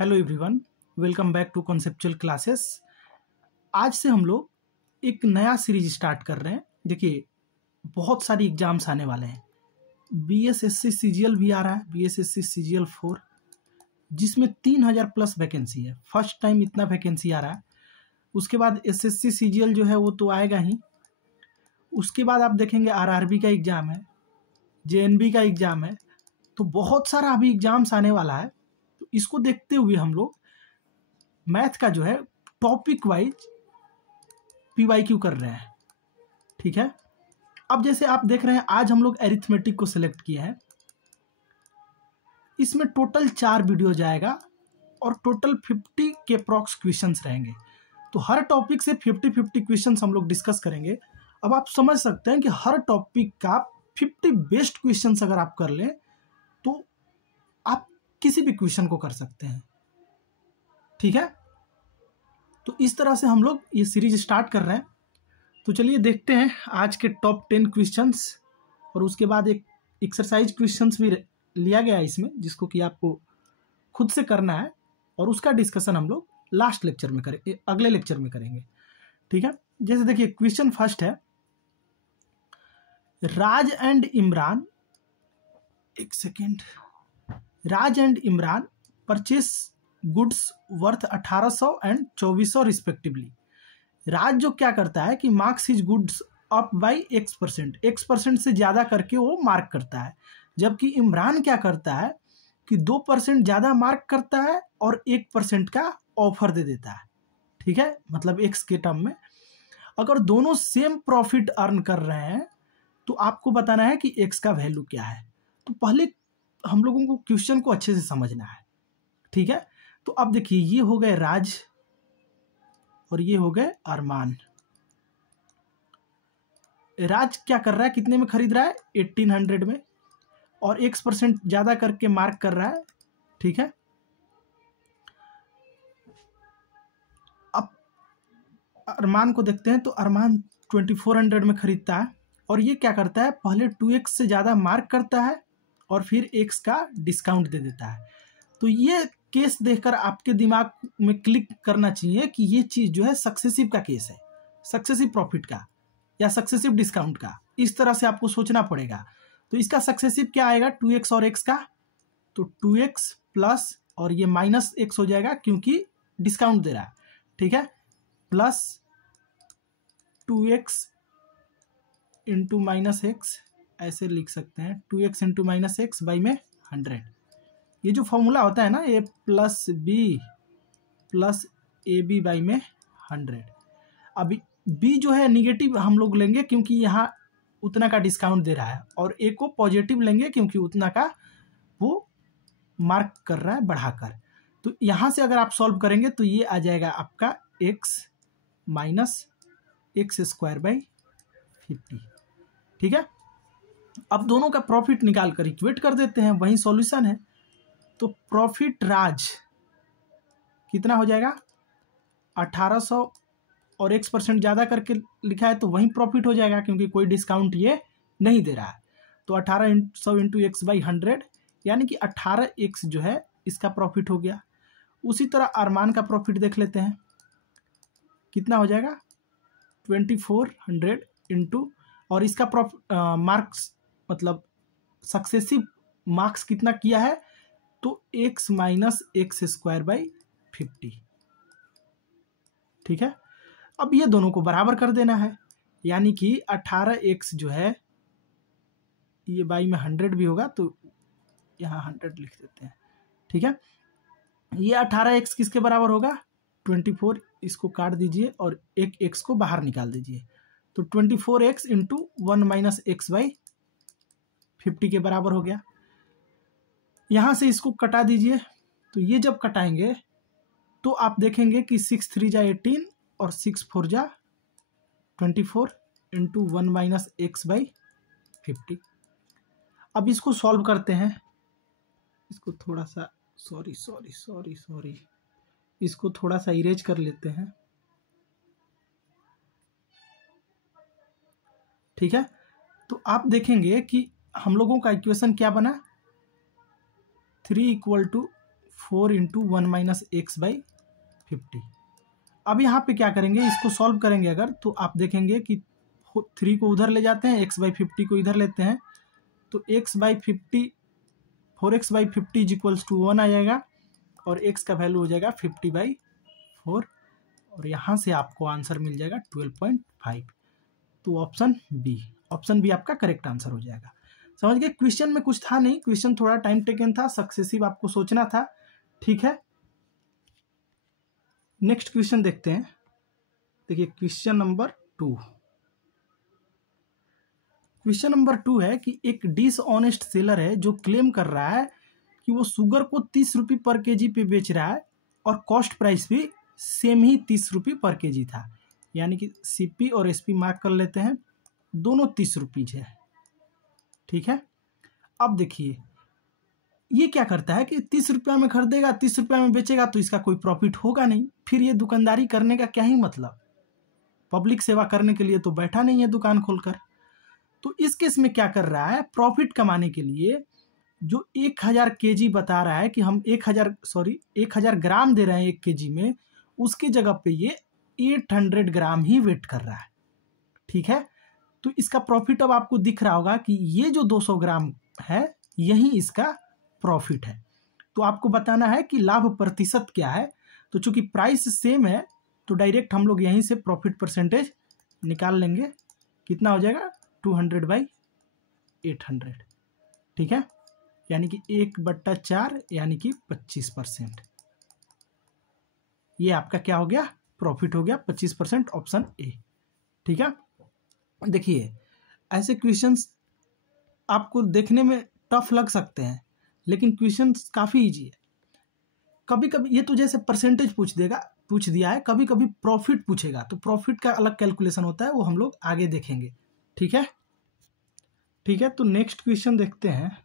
Hello everyone, welcome back to conceptual classes. आज से हम लोग एक नया सीरीज स्टार्ट कर रहे हैं। देखिए, बहुत सारी एग्जाम्स आने वाले हैं। बीएसएससी सीजीएल भी आ रहा है, बीएसएससी सीजीएल 4, जिसमें 3000 प्लस वैकेंसी है। फर्स्ट टाइम इतना वैकेंसी आ रहा है। उसके बाद एसएससी सीजीएल जो है वो तो आएगा ही। उसके बाद आप देखेंगे आरआरबी का एग्ज़ाम है, जेएनबी का एग्ज़ाम है। तो बहुत सारा अभी एग्जाम्स आने वाला है। तो इसको देखते हुए हम लोग मैथ का जो है टॉपिक वाइज पीवाईक्यू कर रहे हैं। ठीक है, अब जैसे आप देख रहे हैं आज हम लोग एरिथमेटिक को सिलेक्ट किए हैं। इसमें टोटल 4 वीडियो जाएगा और टोटल 50 के अप्रॉक्स क्वेश्चंस रहेंगे। तो हर टॉपिक से 50-50 क्वेश्चंस हम लोग डिस्कस करेंगे। अब आप समझ सकते हैं कि हर टॉपिक का 50 बेस्ट क्वेश्चंस अगर आप कर लें तो आप किसी भी क्वेश्चन को कर सकते हैं। ठीक है, तो इस तरह से हम लोग ये सीरीज स्टार्ट कर रहे हैं। तो चलिए देखते हैं आज के टॉप 10 क्वेश्चंस, और उसके बाद एक एक्सरसाइज क्वेश्चंस भी लिया गया है इसमें, जिसको कि आपको खुद से करना है, और उसका डिस्कशन हम लोग लास्ट लेक्चर में करेंगे, अगले लेक्चर में करेंगे। ठीक है, जैसे देखिए क्वेश्चन फर्स्ट है, राज एंड इमरान, एक second, Raj and Imran purchase goods worth 1800 and 2400 respectively. Raj जो क्या करता है कि marks his goods up by x% से ज़्यादा करके वो मार्क करता है, जबकि इमरान क्या करता है कि 2% ज़्यादा मार्क करता है और 1% का ऑफर दे देता है। ठीक है, मतलब x के टर्म में। अगर दोनों सेम प्रॉफिट अर्न कर रहे हैं तो आपको बताना है कि x का वैल्यू क्या है। तो पहले हम लोगों को क्वेश्चन को अच्छे से समझना है। ठीक है, तो अब देखिए ये हो गए राज और ये हो गए अरमान। राज क्या कर रहा है, कितने में खरीद रहा है, 1800 में, और x% ज्यादा करके मार्क कर रहा है। ठीक है, अब अरमान को देखते हैं। तो अरमान 2400 में खरीदता है, और ये क्या करता है, पहले 2x से ज्यादा मार्क करता है और फिर x का डिस्काउंट दे देता है। तो ये केस देखकर आपके दिमाग में क्लिक करना चाहिए कि ये चीज जो है सक्सेसिव का केस है, सक्सेसिव प्रॉफिट का या सक्सेसिव डिस्काउंट का। इस तरह से आपको सोचना पड़ेगा। तो इसका सक्सेसिव क्या आएगा, 2x और x का, तो 2x प्लस और ये माइनस x हो जाएगा क्योंकि डिस्काउंट दे रहा है। ठीक है, plus 2x into minus x, ऐसे लिख सकते हैं, 2x into minus x by में 100। ये जो फॉर्मूला होता है ना, A plus B plus A B by में 100। अभी बी जो है निगेटिव हम लोग लेंगे क्योंकि यहाँ उतना का डिस्काउंट दे रहा है, और ए को पॉजिटिव लेंगे क्योंकि उतना का वो मार्क कर रहा है बढ़ाकर। तो यहाँ से अगर आप सॉल्व करेंगे तो ये आ जाएगा आपका x minus x square by 50। ठीक है, अब दोनों का प्रॉफिट निकाल कर इक्वेट कर देते हैं, वही सॉल्यूशन है। तो प्रॉफिट राज कितना हो जाएगा, 1800 और x% ज़्यादा करके लिखा है तो वही प्रॉफिट हो जाएगा क्योंकि कोई डिस्काउंट ये नहीं दे रहा है। तो 1800 इंटू एक्स बाई 100 यानी कि 18x जो है इसका प्रॉफिट हो गया। उसी तरह अरमान का प्रॉफिट देख लेते हैं, कितना हो जाएगा, 2400 इंटू, और इसका मार्क्स मतलब सक्सेसिव मार्क्स कितना किया है, तो x minus x square by 50। ठीक है, अब ये दोनों को बराबर कर देना है, यानी कि 18x जो है ये बाई में 100 भी होगा, तो यहाँ 100 लिख देते हैं। ठीक है, ये 18x किसके बराबर होगा, 24, इसको काट दीजिए और एक x को बाहर निकाल दीजिए। तो 24x into 1 minus x by 50 के बराबर हो गया। यहाँ से इसको कटा दीजिए, तो ये जब कटाएंगे तो आप देखेंगे कि 6 3 जा 18 और 6 4 जा 24 इंटू 1 माइनस एक्स बाई 50। अब इसको सॉल्व करते हैं। इसको थोड़ा सा सॉरी इसको थोड़ा सा इरेज कर लेते हैं। ठीक है, तो आप देखेंगे कि हम लोगों का इक्वेशन क्या बना, 3 = 4 इंटू 1-x/50। अब यहाँ पे क्या करेंगे, इसको सॉल्व करेंगे अगर, तो आप देखेंगे कि 3 को उधर ले जाते हैं, x/50 को इधर लेते हैं, तो x/50 4x/50 is equals to 1 आ जाएगा, और x का वैल्यू हो जाएगा 50/4, और यहाँ से आपको आंसर मिल जाएगा 12.5। तो ऑप्शन बी आपका करेक्ट आंसर हो जाएगा। समझ गए, क्वेश्चन में कुछ था नहीं, क्वेश्चन थोड़ा टाइम टेकन था, सक्सेसिव आपको सोचना था, ठीक है। नेक्स्ट क्वेश्चन देखते हैं। देखिए क्वेश्चन नंबर 2। क्वेश्चन नंबर 2 है कि एक डिसऑनेस्ट सेलर है जो क्लेम कर रहा है कि वो शुगर को 30 रुपये पर केजी पे बेच रहा है, और कॉस्ट प्राइस भी सेम ही 30 रुपये पर केजी था, यानी कि सीपी और एसपी मार्क कर लेते हैं, दोनों 30 रुपीज है, ठीक है। अब देखिए ये क्या करता है कि 30 रुपया में खरीदेगा, 30 रुपया में बेचेगा, तो इसका कोई प्रॉफिट होगा नहीं, फिर ये दुकानदारी करने का क्या ही मतलब, पब्लिक सेवा करने के लिए तो बैठा नहीं है दुकान खोलकर। तो इस केस में क्या कर रहा है, प्रॉफिट कमाने के लिए जो 1000 केजी बता रहा है कि हम 1000 ग्राम दे रहे हैं 1 केजी में, उसकी जगह पे ये 800 ग्राम ही वेट कर रहा है, ठीक है। तो इसका प्रॉफिट अब आपको दिख रहा होगा कि ये जो 200 ग्राम है यही इसका प्रॉफिट है। तो आपको बताना है कि लाभ प्रतिशत क्या है। तो चूंकि प्राइस सेम है तो डायरेक्ट हम लोग यहीं से प्रॉफिट परसेंटेज निकाल लेंगे, कितना हो जाएगा 200/800, ठीक है, यानी कि 1/4 यानी कि 25%। ये आपका क्या हो गया, प्रॉफिट हो गया 25%, ऑप्शन ए, ठीक है। देखिए ऐसे क्वेश्चंस आपको देखने में टफ लग सकते हैं, लेकिन क्वेश्चंस काफ़ी इजी है। कभी कभी ये तो जैसे परसेंटेज पूछ दिया है, कभी कभी प्रॉफिट पूछेगा, तो प्रॉफिट का अलग कैलकुलेशन होता है, वो हम लोग आगे देखेंगे, ठीक है। ठीक है, तो नेक्स्ट क्वेश्चन देखते हैं।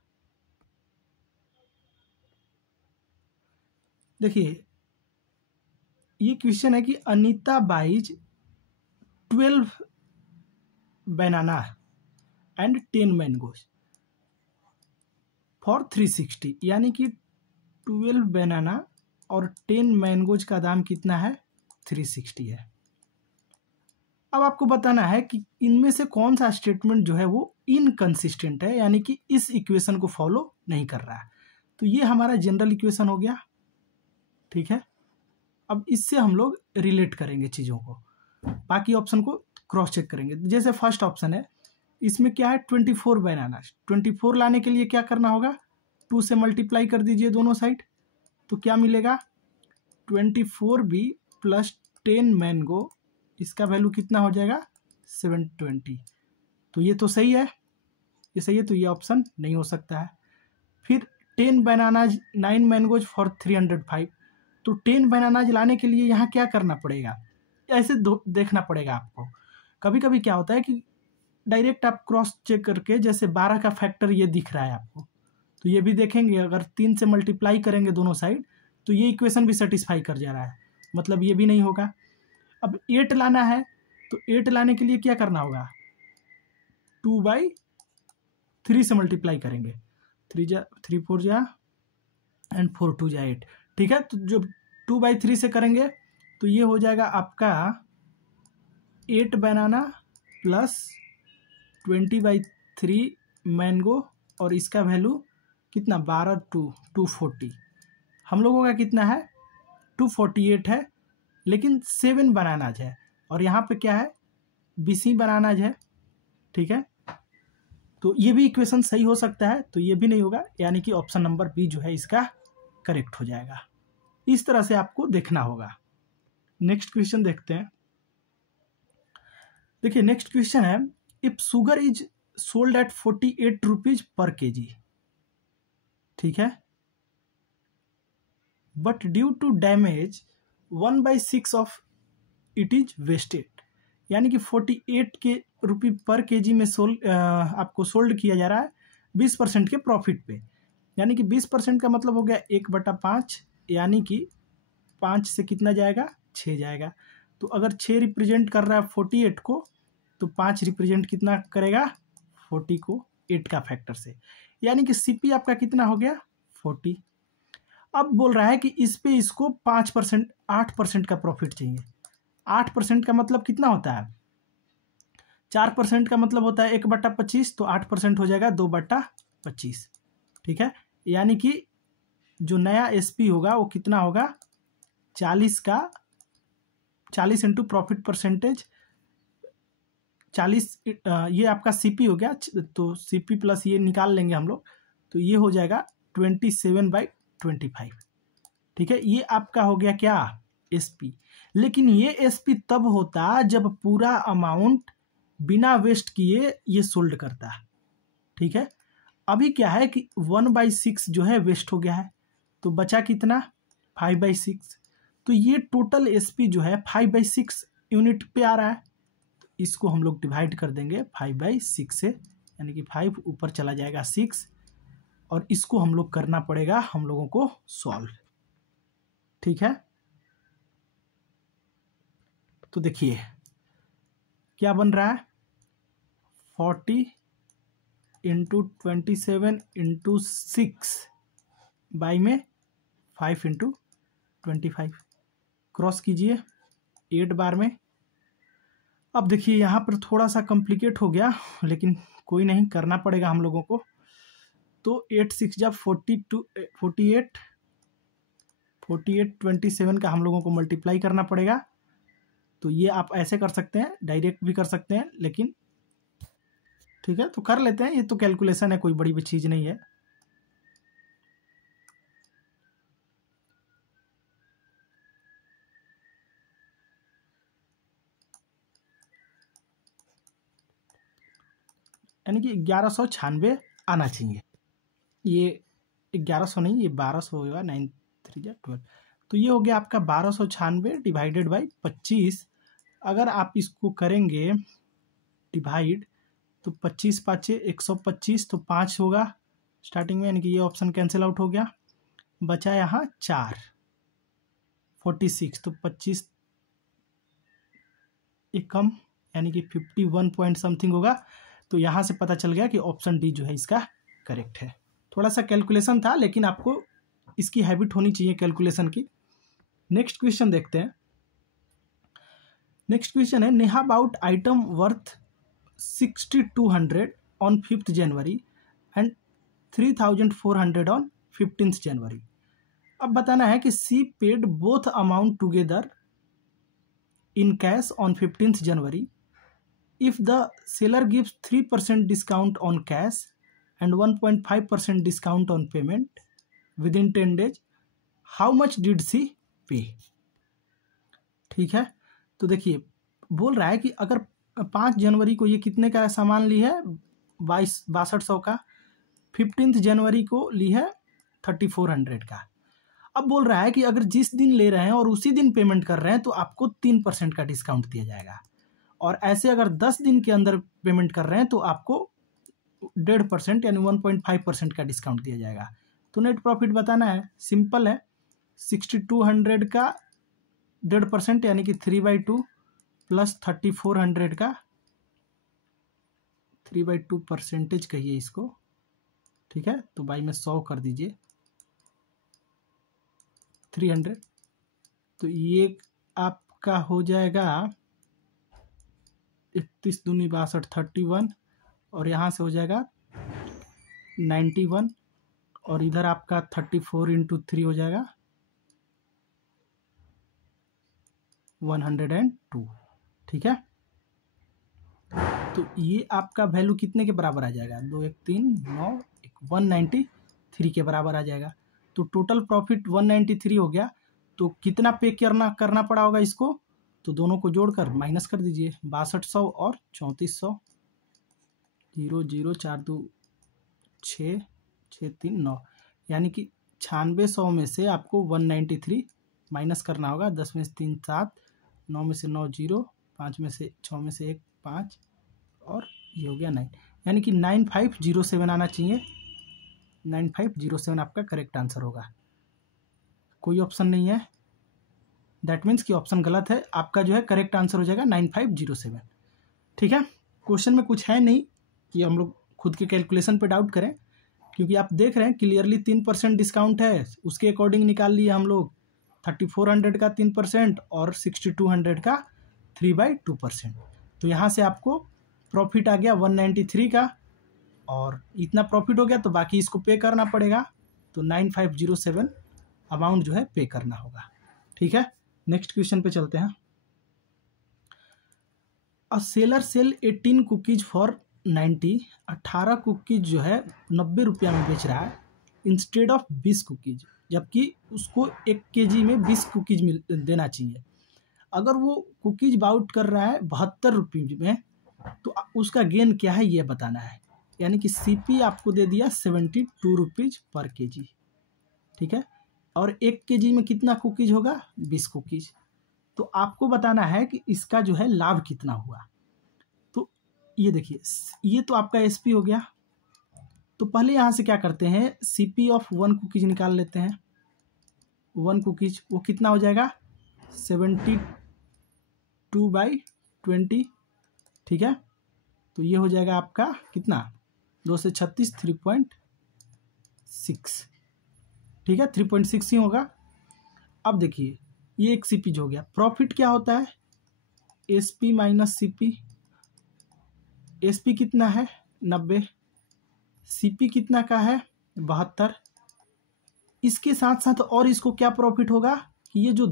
देखिए ये क्वेश्चन है कि Anita buys 12 banana and 10 mangoes for 360, यानी कि 12 बनाना और 10 मैंगोज का दाम कितना है, 360 है। अब आपको बताना है कि इनमें से कौन सा स्टेटमेंट जो है वो इनकंसिस्टेंट है, यानी कि इस इक्वेशन को फॉलो नहीं कर रहा है। तो ये हमारा जनरल इक्वेशन हो गया, ठीक है। अब इससे हम लोग रिलेट करेंगे चीज़ों को, बाकी ऑप्शन को क्रॉस चेक करेंगे। जैसे फर्स्ट ऑप्शन है, इसमें क्या है 24 बनाना, 24 लाने के लिए क्या करना होगा, 2 से मल्टीप्लाई कर दीजिए दोनों साइड, तो क्या मिलेगा 24b प्लस 10 मैंगो, इसका वैल्यू कितना हो जाएगा 720। तो ये तो सही है, ये सही है, तो ये ऑप्शन नहीं हो सकता है। फिर 10 बनानाज 9 मैंगोज फॉर 305, तो 10 बनानाज लाने के लिए यहाँ क्या करना पड़ेगा, ऐसे देखना पड़ेगा आपको। कभी कभी क्या होता है कि डायरेक्ट आप क्रॉस चेक करके, जैसे 12 का फैक्टर ये दिख रहा है आपको, तो ये भी देखेंगे, अगर 3 से मल्टीप्लाई करेंगे दोनों साइड तो ये इक्वेशन भी सेटिस्फाई कर जा रहा है, मतलब ये भी नहीं होगा। अब 8 लाना है, तो 8 लाने के लिए क्या करना होगा, 2/3 से मल्टीप्लाई करेंगे, 3 4 जा एंड 4 2 जा 8, ठीक है। तो जो 2/3 से करेंगे तो ये हो जाएगा आपका 8 बनाना प्लस 20/3 मैंगो, और इसका वैल्यू कितना 12 240, हम लोगों का कितना है 248 है, लेकिन 7 बनानाज है, और यहाँ पे क्या है 20 बनानाज है, ठीक है। तो ये भी इक्वेशन सही हो सकता है, तो ये भी नहीं होगा, यानी कि ऑप्शन नंबर बी जो है इसका करेक्ट हो जाएगा। इस तरह से आपको देखना होगा। नेक्स्ट क्वेश्चन देखते हैं। देखिए नेक्स्ट क्वेश्चन है, if sugar is sold at 48 rupees per KG, ठीक है, but due to damage 1/6 of it is wasted, यानी कि 48 रुपये पर केजी में आपको सोल्ड किया जा रहा है 20% के प्रॉफिट पे, यानी कि 20% का मतलब हो गया 1/5, यानी कि 5 से कितना जाएगा 6 जाएगा। तो अगर 6 रिप्रेजेंट कर रहा है 48 को, तो 5 रिप्रेजेंट कितना करेगा 40 को 8 का फैक्टर से, यानी कि सीपी आपका कितना हो गया 40। अब बोल रहा है कि इस पे इसको 5%, 8% का प्रॉफिट चाहिए। 8% का मतलब कितना होता है? 4% का मतलब होता है 1/25, तो 8% हो जाएगा 2/25। ठीक है, यानी कि जो नया एसपी होगा वो कितना होगा? 40 इंटू प्रॉफिट परसेंटेज 40, ये आपका सीपी हो गया, तो सीपी प्लस ये निकाल लेंगे हम लोग, तो ये हो जाएगा 27/25। ठीक है, ये आपका हो गया क्या? एसपी। लेकिन ये एसपी तब होता जब पूरा अमाउंट बिना वेस्ट किए ये सोल्ड करता है। ठीक है, अभी क्या है कि 1/6 जो है वेस्ट हो गया है, तो बचा कितना? 5/6। तो ये टोटल एसपी जो है 5/6 यूनिट पे आ रहा है, तो इसको हम लोग डिवाइड कर देंगे 5/6 से, यानी कि 5 ऊपर चला जाएगा 6, और इसको हम लोग करना पड़ेगा हम लोगों को सॉल्व। ठीक है, तो देखिए क्या बन रहा है? 40 इंटू 27 इंटू 6 बाई में 5 इंटू 25, क्रॉस कीजिए 8 बार में। अब देखिए यहाँ पर थोड़ा सा कॉम्प्लिकेट हो गया, लेकिन कोई नहीं, करना पड़ेगा हम लोगों को। तो 8 6 जब 48, 27 का हम लोगों को मल्टीप्लाई करना पड़ेगा। तो ये आप ऐसे कर सकते हैं, डायरेक्ट भी कर सकते हैं, लेकिन ठीक है तो कर लेते हैं, ये तो कैलकुलेशन है, कोई बड़ी भी चीज़ नहीं है। यानी कि 1196 आना चाहिए। ये 1100 नहीं, ये 1200 होगा, 9 3 12। तो ये हो गया आपका 1296 डिवाइडेड बाई 25। अगर आप इसको करेंगे डिवाइड, तो 25 5 125, तो 5 होगा स्टार्टिंग में, यानी कि ये ऑप्शन कैंसिल आउट हो गया। बचा यहाँ 4 46, तो 25 एक कम, यानी कि 51 पॉइंट समथिंग होगा। तो यहाँ से पता चल गया कि ऑप्शन डी जो है इसका करेक्ट है। थोड़ा सा कैलकुलेशन था, लेकिन आपको इसकी हैबिट होनी चाहिए कैलकुलेशन की। नेक्स्ट क्वेश्चन देखते हैं। नेक्स्ट क्वेश्चन है, Neha about item worth 6200 on 5th January and 3400 on 15th January. अब बताना है कि she paid both amount together in cash on 15th January if the seller gives 3% discount on cash and 1.5% discount on payment within 10 days, how much did she pay? ठीक है, तो देखिए बोल रहा है कि अगर 5 जनवरी को ये कितने का सामान ली है? 6200 का। 15th जनवरी को ली है 3400 का। अब बोल रहा है कि अगर जिस दिन ले रहे हैं और उसी दिन पेमेंट कर रहे हैं तो आपको 3% का डिस्काउंट दिया जाएगा, और ऐसे अगर 10 दिन के अंदर पेमेंट कर रहे हैं तो आपको 1.5% यानी 1.5% का डिस्काउंट दिया जाएगा। तो नेट प्रॉफिट बताना है, सिंपल है। 6200 का 1.5% यानी कि 3/2 प्लस 3400 का 3/2 परसेंटेज कहिए इसको। ठीक है, तो बाई में 100 कर दीजिए 300, तो ये आपका हो जाएगा 31 दूनी 62 31, और यहाँ से हो जाएगा 91, और इधर आपका 34 इंटू 3 हो जाएगा 102। ठीक है, तो ये आपका वैल्यू कितने के बराबर आ जाएगा? 2 1 3 9 193 के बराबर आ जाएगा। तो टोटल प्रॉफिट 193 हो गया। तो कितना पे करना पड़ा होगा इसको? तो दोनों को जोड़कर माइनस कर दीजिए, 6200 और 3400, 0 0 4 2 6 6 3 9, यानी कि 9600 में से आपको 193 माइनस करना होगा। 10 में से 3 7, 9 में से 9 0, 5 में से 6 में से 1 5, और ये हो गया 9, यानी कि 9507 आना चाहिए। 9507 आपका करेक्ट आंसर होगा। कोई ऑप्शन नहीं है, दैट मीन्स कि ऑप्शन गलत है। आपका जो है करेक्ट आंसर हो जाएगा 9507। ठीक है, क्वेश्चन में कुछ है नहीं कि हम लोग खुद के कैलकुलेशन पे डाउट करें, क्योंकि आप देख रहे हैं क्लियरली 3% डिस्काउंट है, उसके अकॉर्डिंग निकाल लिए हम लोग 3400 का 3% और 6200 का 3/2%। तो यहाँ से आपको प्रॉफिट आ गया 193 का, और इतना प्रॉफिट हो गया तो बाकी इसको पे करना पड़ेगा, तो 9507 अमाउंट जो है पे करना होगा। ठीक है, नेक्स्ट क्वेश्चन पे चलते हैं। A seller sell 18 cookies for 90, 18 cookies जो है 90 रुपया में बेच रहा है इंस्टेड ऑफ 20 कुकीज, जबकि उसको 1 केजी में 20 कुकीज देना चाहिए। अगर वो कुकीज बाउट कर रहा है 72 रुपये में, तो उसका गेन क्या है ये बताना है। यानी कि सीपी आपको दे दिया 72 रुपीज पर केजी। ठीक है, और 1 केजी में कितना कुकीज होगा, 20 कुकीज। तो आपको बताना है कि इसका जो है लाभ कितना हुआ। तो ये देखिए, ये तो आपका एसपी हो गया। तो पहले यहाँ से क्या करते हैं, सीपी ऑफ 1 कुकीज निकाल लेते हैं। 1 कुकीज वो कितना हो जाएगा, 72/20। ठीक है, तो ये हो जाएगा आपका कितना, 2 से 36 3.6। ठीक है, 3.6 ही होगा। अब देखिए ये एक सीपीज हो गया। प्रॉफिट क्या होता है, एसपी माइनस सीपी। एसपी कितना है, 90। सीपी कितना का है, 72। इसके साथ साथ और इसको क्या प्रॉफिट होगा कि ये जो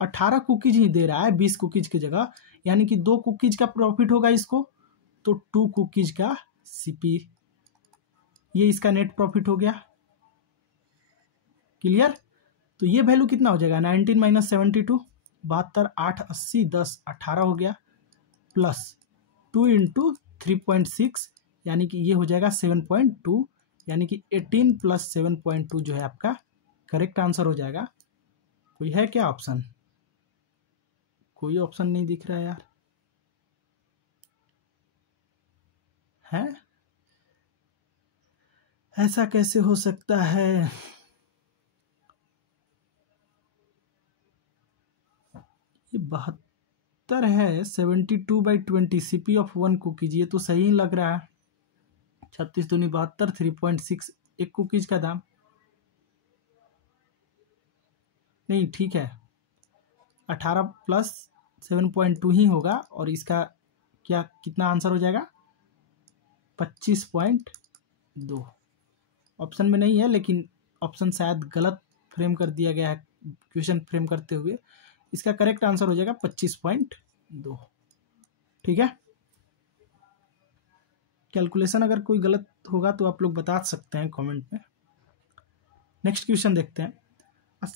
18 कुकीज ही दे रहा है 20 कुकीज की जगह, यानी कि 2 कुकीज का प्रॉफिट होगा इसको, तो 2 कुकीज का सीपी, ये इसका नेट प्रॉफिट हो गया। क्लियर। तो ये वैल्यू कितना हो जाएगा, 19 माइनस 72, 72, 8, 80, 10, 18 हो गया, प्लस 2 इंटू 3.6, यानी कि ये हो जाएगा 7.2, यानी कि 18 प्लस 7.2 जो है आपका करेक्ट आंसर हो जाएगा। कोई है क्या ऑप्शन, कोई ऑप्शन नहीं दिख रहा है यार, है ऐसा कैसे हो सकता है। ये 72 है, 72/20 सीपी ऑफ 1 कुकीज, ये तो सही लग रहा है। 36 दूनी 72, 3.6 एक कुकीज का दाम, नहीं ठीक है, 18 प्लस 7.2 ही होगा, और इसका क्या कितना आंसर हो जाएगा, 25.2। ऑप्शन में नहीं है, लेकिन ऑप्शन शायद गलत फ्रेम कर दिया गया है क्वेश्चन फ्रेम करते हुए। इसका करेक्ट आंसर हो जाएगा 25.2। ठीक है, कैलकुलेशन अगर कोई गलत होगा तो आप लोग बता सकते हैं कमेंट में। नेक्स्ट क्वेश्चन देखते हैं। A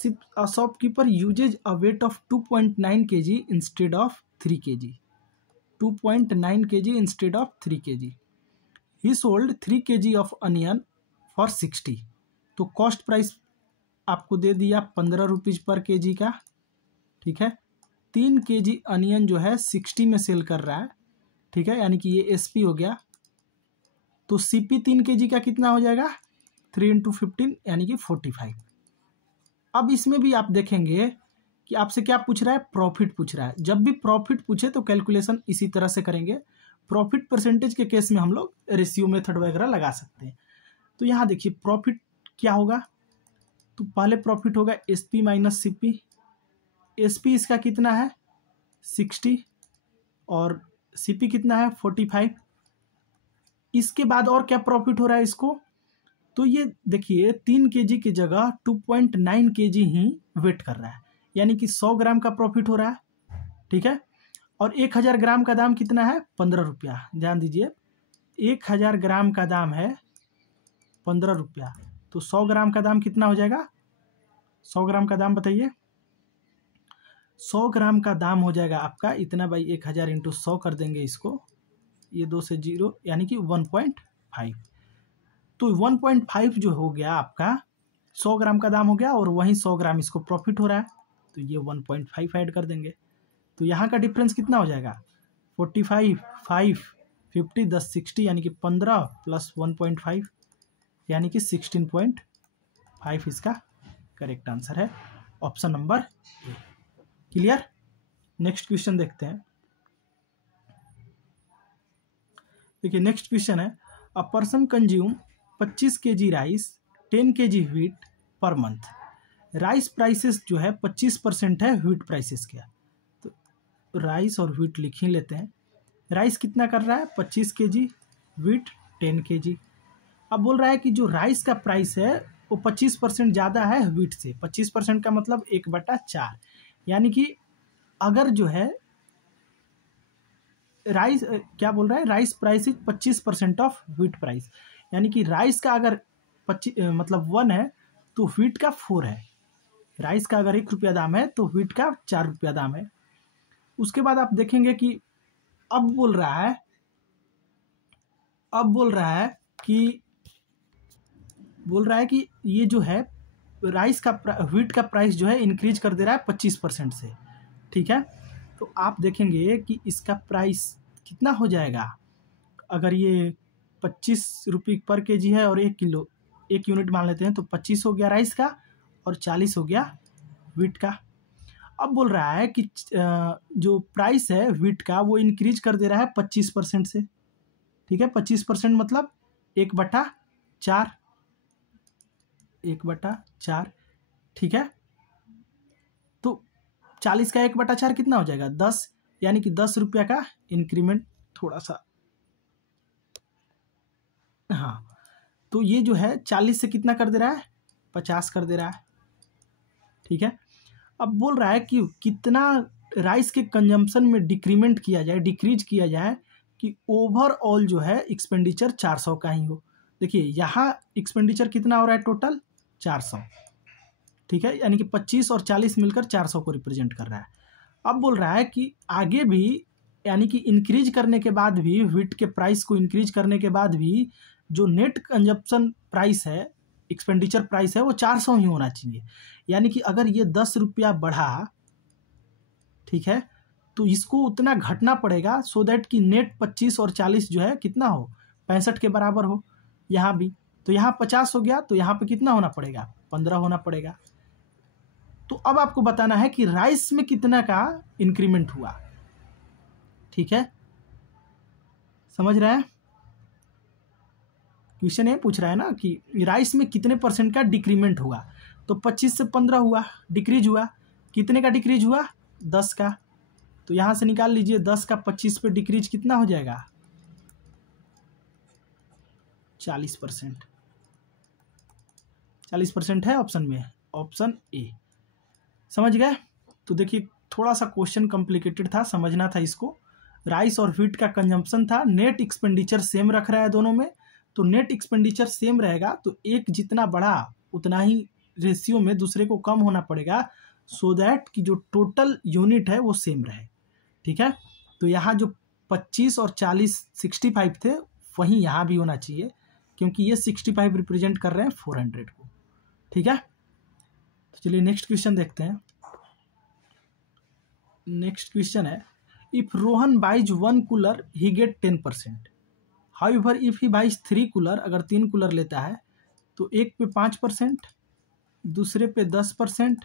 shopkeeper uses a weight of 2.9 kg instead of 3 kg. 2.9 kg instead of 3 kg. He sold 3 kg of onion for 60. तो कॉस्ट प्राइस आपको दे दिया 15 रुपीज पर केजी का। ठीक है, 3 केजी अनियन जो है 60 में सेल कर रहा है। ठीक है, यानी कि ये एसपी हो गया। तो सीपी 3 केजी का कितना हो जाएगा, 3 इंटू 15 यानी कि 45। अब इसमें भी आप देखेंगे कि आपसे क्या पूछ रहा है, प्रॉफिट पूछ रहा है। जब भी प्रॉफिट पूछे तो कैलकुलेशन इसी तरह से करेंगे। प्रॉफिट परसेंटेज के केस में हम लोग रेशियो मेथड वगैरह लगा सकते हैं। तो यहाँ देखिए प्रॉफिट क्या होगा, तो पहले प्रॉफिट होगा एसपी माइनस सीपी। एसपी इसका कितना है 60 और सीपी कितना है 45। इसके बाद और क्या प्रॉफिट हो रहा है इसको, तो ये देखिए 3 केजी की जगह 2.9 केजी ही वेट कर रहा है, यानी कि 100 ग्राम का प्रॉफिट हो रहा है। ठीक है, और 1000 ग्राम का दाम कितना है, 15 रुपया। ध्यान दीजिए 1000 ग्राम का दाम है 15 रुपया, तो 100 ग्राम का दाम कितना हो जाएगा, 100 ग्राम का दाम बताइए। 100 ग्राम का दाम हो जाएगा आपका इतना बाई 1000 इंटू 100 कर देंगे इसको, ये 2 से 0 यानी कि 1.5। तो 1.5 जो हो गया आपका 100 ग्राम का दाम हो गया, और वहीं 100 ग्राम इसको प्रॉफिट हो रहा है, तो ये 1.5 ऐड कर देंगे। तो यहाँ का डिफरेंस कितना हो जाएगा, 45, 5, 50, 10, 60 यानी कि 15 प्लस 1.5 यानी कि 16.5 इसका करेक्ट आंसर है, option number A. Clear. Next question देखते हैं। देखिए नेक्स्ट क्वेश्चन है, a person consume 25 kg rice 10 kg wheat per month. Rice prices जो है 25% है व्हीट प्राइसेस का। तो राइस और व्हीट लिख ही लेते हैं। राइस कितना कर रहा है 25 kg, व्हीट 10 kg। अब बोल रहा है कि जो राइस का प्राइस है वो 25% ज़्यादा है व्हीट से। 25% का मतलब 1/4, यानी कि अगर जो है राइस क्या बोल रहा है, rice price is 25% of wheat price, यानी कि राइस का अगर 25 मतलब 1 है तो व्हीट का 4 है। राइस का अगर 1 रुपया दाम है तो व्हीट का 4 रुपया दाम है। उसके बाद आप देखेंगे कि अब बोल रहा है कि ये जो है राइस का व्हीट का प्राइस जो है इंक्रीज कर दे रहा है 25% से। ठीक है, तो आप देखेंगे कि इसका प्राइस कितना हो जाएगा। अगर ये 25 रुपये पर केजी है और 1 यूनिट मान लेते हैं तो 25 हो गया राइस का और 40 हो गया व्हीट का। अब बोल रहा है कि जो प्राइस है व्हीट का वो इंक्रीज कर दे रहा है 25% से। ठीक है, 25% मतलब 1/4, 1/4। ठीक है, तो 40 का 1/4 कितना हो जाएगा 10, यानी कि 10 रुपया का इंक्रीमेंट थोड़ा सा। हाँ, तो ये जो है 40 से कितना कर दे रहा है 50 कर दे रहा है। ठीक है, अब बोल रहा है कि कितना राइस के कंजम्पशन में डिक्रीमेंट किया जाए, डिक्रीज किया जाए कि ओवरऑल जो है एक्सपेंडिचर 400 का ही हो। देखिए यहाँ एक्सपेंडिचर कितना हो रहा है टोटल 400। ठीक है, यानी कि 25 और 40 मिलकर 400 को रिप्रेजेंट कर रहा है। अब बोल रहा है कि आगे भी, यानी कि इंक्रीज करने के बाद भी, व्हीट के प्राइस को इंक्रीज करने के बाद भी जो नेट कंजप्शन प्राइस है, एक्सपेंडिचर प्राइस है, वो 400 ही होना चाहिए। यानी कि अगर ये 10 रुपया बढ़ा, ठीक है, तो इसको उतना घटना पड़ेगा सो दैट कि नेट 25 और 40 जो है कितना हो 65 के बराबर हो। यहाँ भी तो यहाँ 50 हो गया तो यहाँ पे कितना होना पड़ेगा 15 होना पड़ेगा। तो अब आपको बताना है कि राइस में कितना का इंक्रीमेंट हुआ। ठीक है, समझ रहे हैं, क्वेश्चन ये पूछ रहा है ना कि राइस में कितने % का डिक्रीमेंट हुआ। तो 25 से 15 हुआ, डिक्रीज हुआ। कितने का डिक्रीज हुआ 10 का। तो यहां से निकाल लीजिए 10 का 25 पे डिक्रीज कितना हो जाएगा 40%। 40% है ऑप्शन में, ऑप्शन ए। समझ गए। तो देखिए थोड़ा सा क्वेश्चन कॉम्प्लिकेटेड था, समझना था इसको। राइस और व्हीट का कंजम्पशन था, नेट एक्सपेंडिचर सेम रख रहा है दोनों में। तो नेट एक्सपेंडिचर सेम रहेगा तो एक जितना बढ़ा उतना ही रेशियो में दूसरे को कम होना पड़ेगा, सो दैट कि जो टोटल यूनिट है वो सेम रहे। ठीक है, तो यहाँ जो 25 और 40 65 थे वहीं यहाँ भी होना चाहिए, क्योंकि ये 65 रिप्रेजेंट कर रहे हैं 400 को। ठीक है, तो चलिए नेक्स्ट क्वेश्चन देखते हैं। नेक्स्ट क्वेश्चन है, if Rohan buys 1 cooler he get 10%, however if he buys 3 cooler, अगर 3 कूलर लेता है तो एक पे 5%, दूसरे पे 10%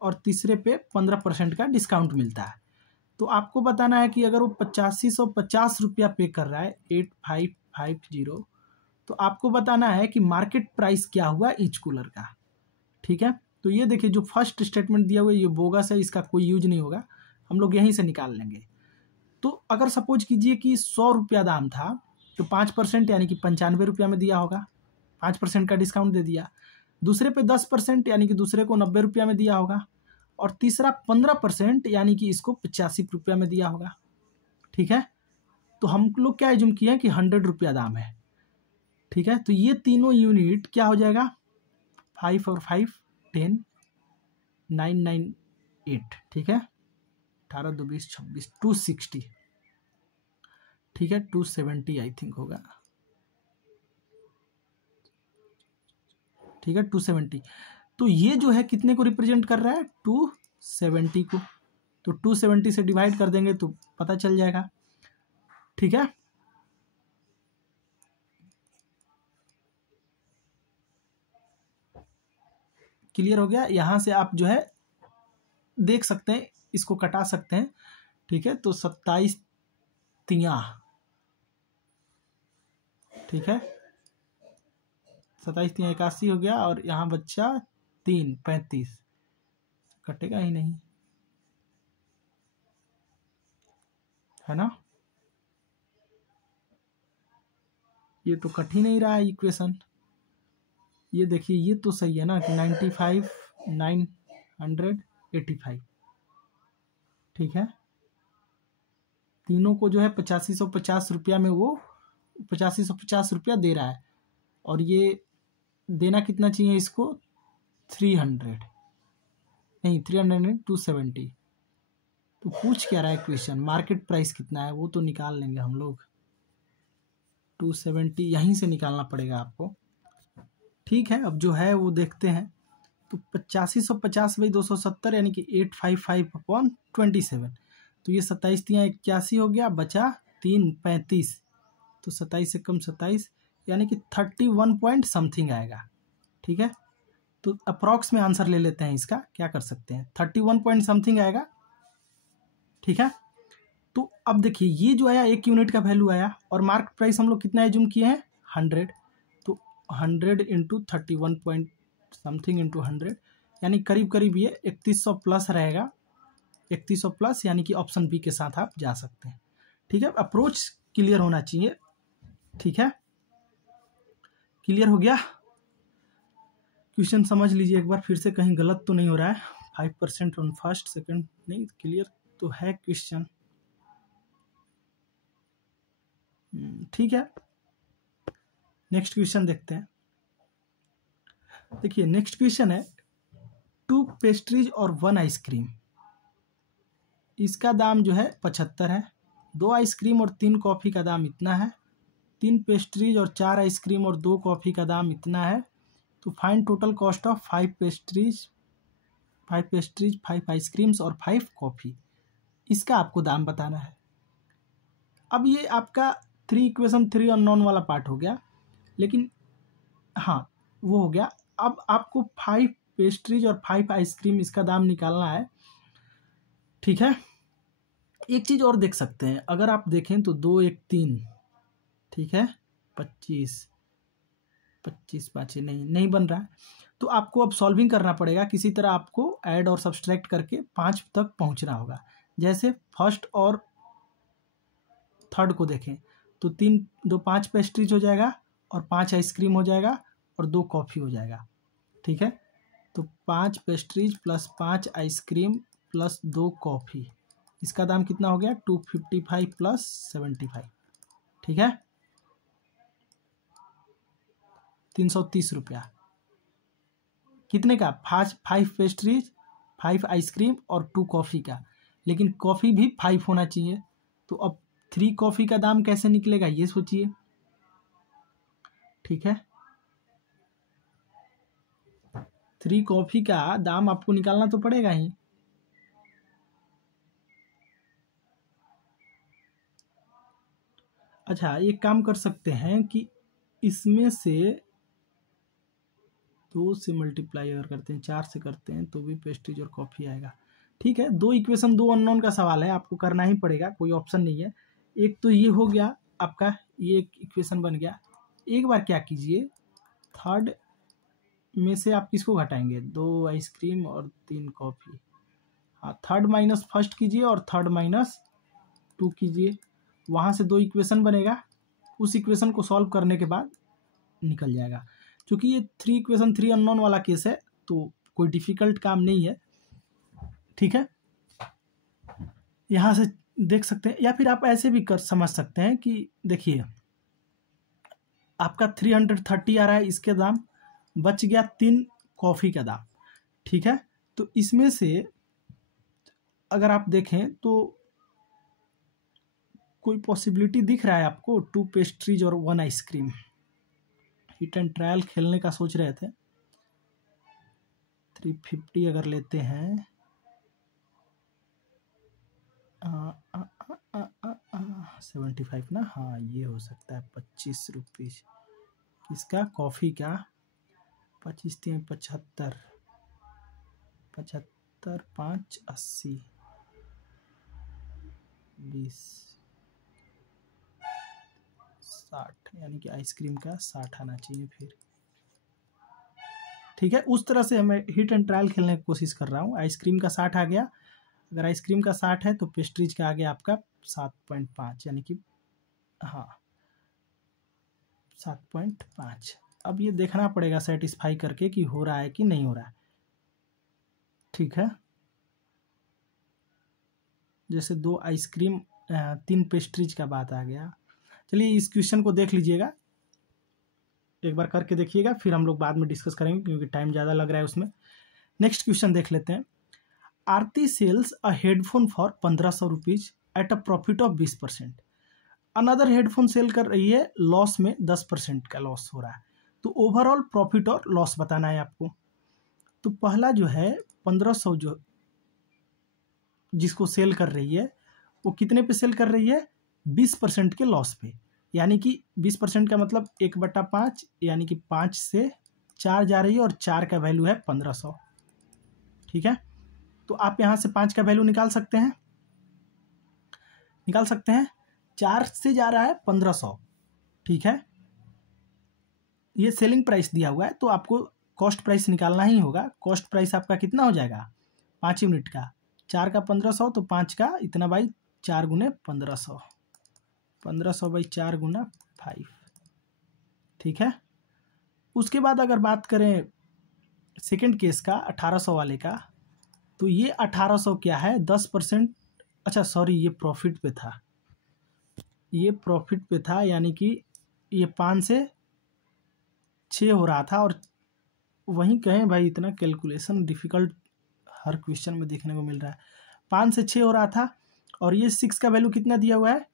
और तीसरे पे 15% का डिस्काउंट मिलता है। तो आपको बताना है कि अगर वो 8550 रुपया पे कर रहा है 8550, तो आपको बताना है कि मार्केट प्राइस क्या हुआ ईच कूलर का। ठीक है, तो ये देखिए जो फर्स्ट स्टेटमेंट दिया हुआ है ये बोगस है, इसका कोई यूज नहीं होगा, हम लोग यहीं से निकाल लेंगे। तो अगर सपोज कीजिए कि 100 रुपया दाम था तो 5% यानी कि 95 रुपया में दिया होगा, 5% का डिस्काउंट दे दिया। दूसरे पे 10% यानी कि दूसरे को 90 रुपया में दिया होगा, और तीसरा 15% यानी कि इसको 85 रुपया में दिया होगा। ठीक है, तो हम लोग क्या एज्यूम किए कि 100 रुपया दाम है। ठीक है, तो ये तीनों यूनिट क्या हो जाएगा 5 और 5 10 998। ठीक है, 18 2 20 26 260। ठीक है, 270 आई थिंक होगा। ठीक है 270। तो ये जो है कितने को रिप्रेजेंट कर रहा है 270 को। तो 270 से डिवाइड कर देंगे तो पता चल जाएगा। ठीक है, क्लियर हो गया। यहां से आप जो है देख सकते हैं, इसको कटा सकते हैं। ठीक है, तो 27 तिया। ठीक है, 27×3 = 81 हो गया, और यहाँ बच्चा 3 35, कटेगा ही नहीं, है ना। ये तो कट ही नहीं रहा है इक्वेशन। ये देखिए, ये तो सही है ना कि 95 985, ठीक है। तीनों को जो है 8550 रुपया में वो 8550 रुपया दे रहा है, और ये देना कितना चाहिए इसको, 300 नहीं, 300 270। तो पूछ क्या रहा है क्वेश्चन, मार्केट प्राइस कितना है वो तो निकाल लेंगे हम लोग, 270 यहीं से निकालना पड़ेगा आपको, ठीक है। अब जो है वो देखते हैं। तो 8550/270 यानी कि 855/27, तो ये 27×3 = 81 हो गया, बचा 3 35, तो 27 से कम 27, यानी कि 31 पॉइंट समथिंग आएगा, ठीक है। तो अप्रॉक्स में आंसर ले लेते हैं इसका, क्या कर सकते हैं, 31 पॉइंट समथिंग आएगा, ठीक है। तो अब देखिए, ये जो आया 1 यूनिट का वैल्यू आया, और मार्केट प्राइस हम लोग कितना एज्यूम किए हैं, 100, तो 100 इंटू 31 पॉइंट समथिंग इंटू 100, यानी करीब करीब ये 3100 प्लस रहेगा, 3100 प्लस, यानी कि ऑप्शन बी के साथ आप जा सकते हैं, ठीक है। अप्रोच क्लियर होना चाहिए, ठीक है। क्लियर हो गया, क्वेश्चन समझ लीजिए एक बार फिर से, कहीं गलत तो नहीं हो रहा है। 5% ऑन फर्स्ट सेकंड, नहीं क्लियर तो है क्वेश्चन, ठीक है। नेक्स्ट क्वेश्चन देखते हैं। देखिए नेक्स्ट क्वेश्चन है, 2 पेस्ट्रीज और 1 आइसक्रीम, इसका दाम जो है 75 है, 2 आइसक्रीम और 3 कॉफ़ी का दाम इतना है, 3 पेस्ट्रीज और 4 आइसक्रीम और 2 कॉफ़ी का दाम इतना है। तो find total cost of 5 pastries 5 ice creams और 5 कॉफ़ी, इसका आपको दाम बताना है। अब ये आपका 3 इक्वेशन 3 अननोन वाला पार्ट हो गया, लेकिन हाँ वो हो गया। अब आपको 5 पेस्ट्रीज और 5 आइसक्रीम इसका दाम निकालना है, ठीक है। एक चीज़ और देख सकते हैं, अगर आप देखें तो 2 1 3, ठीक है, 25 5 नहीं बन रहा है, तो आपको अब सॉल्विंग करना पड़ेगा, किसी तरह आपको ऐड और सब्सट्रैक्ट करके 5 तक पहुंचना होगा। जैसे फर्स्ट और थर्ड को देखें तो 3 2 5 पेस्ट्रीज हो जाएगा, और 5 आइसक्रीम हो जाएगा, और 2 कॉफ़ी हो जाएगा, ठीक है। तो 5 pastries plus 5 ice cream plus 2 coffee, इसका दाम कितना हो गया, 255 प्लस 75, ठीक है, 330 रुपया। कितने का, 5 पेस्ट्रीज 5 आइसक्रीम और 2 कॉफ़ी का, लेकिन कॉफ़ी भी 5 होना चाहिए। तो अब 3 कॉफ़ी का दाम कैसे निकलेगा ये सोचिए, ठीक है। 3 कॉफ़ी का दाम आपको निकालना तो पड़ेगा ही। अच्छा, एक काम कर सकते हैं कि इसमें से 2 से मल्टीप्लाई अगर करते हैं, 4 से करते हैं, तो भी पेस्ट्रीज और कॉफ़ी आएगा, ठीक है। 2 इक्वेशन 2 अननोन का सवाल है, आपको करना ही पड़ेगा, कोई ऑप्शन नहीं है। एक तो ये हो गया आपका, ये एक इक्वेशन बन गया। एक बार क्या कीजिए, थर्ड में से आप किसको घटाएंगे, 2 आइसक्रीम और 3 कॉफ़ी, हाँ, थर्ड माइनस फर्स्ट कीजिए और थर्ड माइनस 2 कीजिए, वहाँ से 2 इक्वेशन बनेगा। उस इक्वेशन को सॉल्व करने के बाद निकल जाएगा। क्योंकि ये 3 इक्वेशन 3 अननोन वाला केस है, तो कोई डिफिकल्ट काम नहीं है, ठीक है। यहाँ से देख सकते हैं, या फिर आप ऐसे भी कर समझ सकते हैं कि देखिए आपका 330 आ रहा है, इसके दाम बच गया 3 कॉफ़ी का दाम, ठीक है। तो इसमें से अगर आप देखें तो कोई पॉसिबिलिटी दिख रहा है आपको, 2 पेस्ट्रीज और 1 आइसक्रीम, हिट एंड ट्रायल खेलने का सोच रहे थे। 350 अगर लेते हैं, 75 ना, हाँ ये हो सकता है 25 रुपीज़ इसका कॉफ़ी का, 25 3 75, 75 5 80 20 60, यानी कि आइसक्रीम का 60 आना चाहिए फिर, ठीक है, उस तरह से मैं हिट एंड ट्रायल खेलने की कोशिश कर रहा हूँ। आइसक्रीम का 60 आ गया, अगर आइसक्रीम का 60 है तो पेस्ट्रीज का आ गया आपका 7.5, यानी कि हाँ 7.5। अब ये देखना पड़ेगा सेटिस्फाई करके कि हो रहा है कि नहीं हो रहा है। ठीक है, जैसे 2 आइसक्रीम 3 पेस्ट्रीज का बात आ गया। चलिए इस क्वेश्चन को देख लीजिएगा, एक बार करके देखिएगा, फिर हम लोग बाद में डिस्कस करेंगे क्योंकि टाइम ज़्यादा लग रहा है उसमें। नेक्स्ट क्वेश्चन देख लेते हैं। Aarti sells a headphone for 1500 rupees at a profit of 20%। Another headphone sell कर रही है, लॉस में 10% का लॉस हो रहा है। तो ओवरऑल प्रॉफिट और लॉस बताना है आपको। तो पहला जो है 1500 जो जिसको सेल कर रही है वो कितने पे सेल कर रही है? 20% के लॉस पे, यानी कि 20% का मतलब 1/5, यानी कि 5 से 4 जा रही है और 4 का वैल्यू है 1500। ठीक है, तो आप यहाँ से 5 का वैल्यू निकाल सकते हैं, 4 से जा रहा है 1500। ठीक है, ये सेलिंग प्राइस दिया हुआ है तो आपको कॉस्ट प्राइस निकालना ही होगा। कॉस्ट प्राइस आपका कितना हो जाएगा? 5 यूनिट का, 4 का 1500, तो 5 का इतना बाई 4 गुने 1500, 1500 बाई 4 गुना 5। ठीक है, उसके बाद अगर बात करें सेकेंड केस का 1800 वाले का, तो ये 1800 क्या है? 10%। अच्छा सॉरी, ये प्रॉफिट पे था, ये प्रॉफिट पे था, यानी कि ये 5 से 6 हो रहा था। और वहीं कहें भाई, इतना कैलकुलेशन डिफिकल्ट हर क्वेश्चन में देखने को मिल रहा है। 5 से 6 हो रहा था और ये 6 का वैल्यू कितना दिया हुआ है?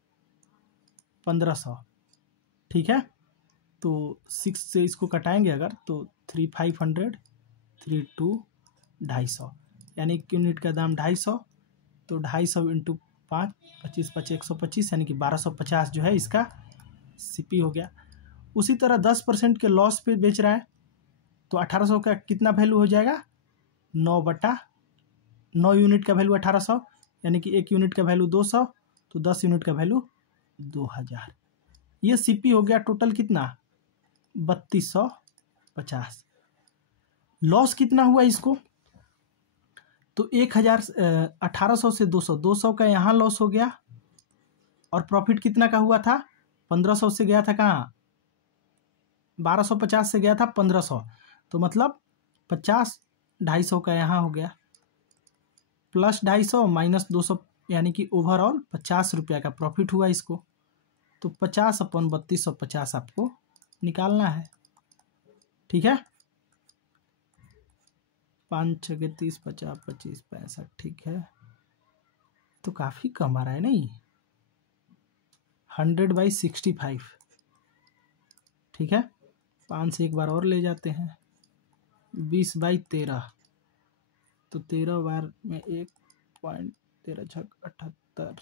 1500। ठीक है, तो 6 से इसको कटाएंगे अगर, तो 3500, 32 250, यानी एक यूनिट का दाम 250। तो 250 इंटू 5, 25 5 125, यानी कि 1250 जो है इसका सीपी हो गया। उसी तरह 10% के लॉस पे बेच रहा है, तो 1800 का कितना वैल्यू हो जाएगा? 9/9 यूनिट का वैल्यू 1800, यानी कि 1 यूनिट का वैल्यू 200, तो 10 यूनिट का वैल्यू 2000। ये सीपी हो गया टोटल कितना? 3250। लॉस कितना हुआ इसको? तो 1800 से 200 का यहाँ लॉस हो गया। और प्रॉफिट कितना का हुआ था? 1500 से गया था कहाँ? 1250 से गया था 1500, तो मतलब 50, 250 का यहाँ हो गया, प्लस 250 माइनस 200, यानी कि ओवरऑल 50 रुपया का प्रॉफिट हुआ इसको। तो 50 अपन 3250 आपको निकालना है। ठीक है, 5 6 30 50 25 65। ठीक है, तो काफ़ी कम आ रहा है नहीं? 100/65। ठीक है, 5 से एक बार और ले जाते हैं, 20/13, तो 13 बार में 1.1378,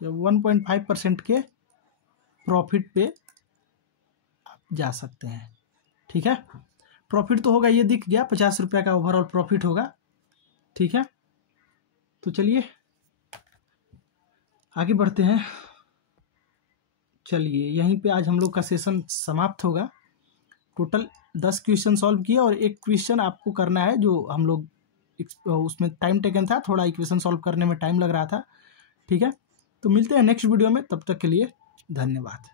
जब 1.5% के प्रॉफिट पे आप जा सकते हैं। ठीक है, प्रॉफिट तो होगा, ये दिख गया 50 रुपया का ओवरऑल प्रॉफिट होगा। ठीक है, तो चलिए आगे बढ़ते हैं। चलिए यहीं पे आज हम लोग का सेशन समाप्त होगा। टोटल 10 क्वेश्चन सॉल्व किए और एक क्वेश्चन आपको करना है जो हम लोग उसमें टाइम टेकन था, थोड़ा इक्वेशन सॉल्व करने में टाइम लग रहा था। ठीक है, तो मिलते हैं नेक्स्ट वीडियो में, तब तक के लिए धन्यवाद।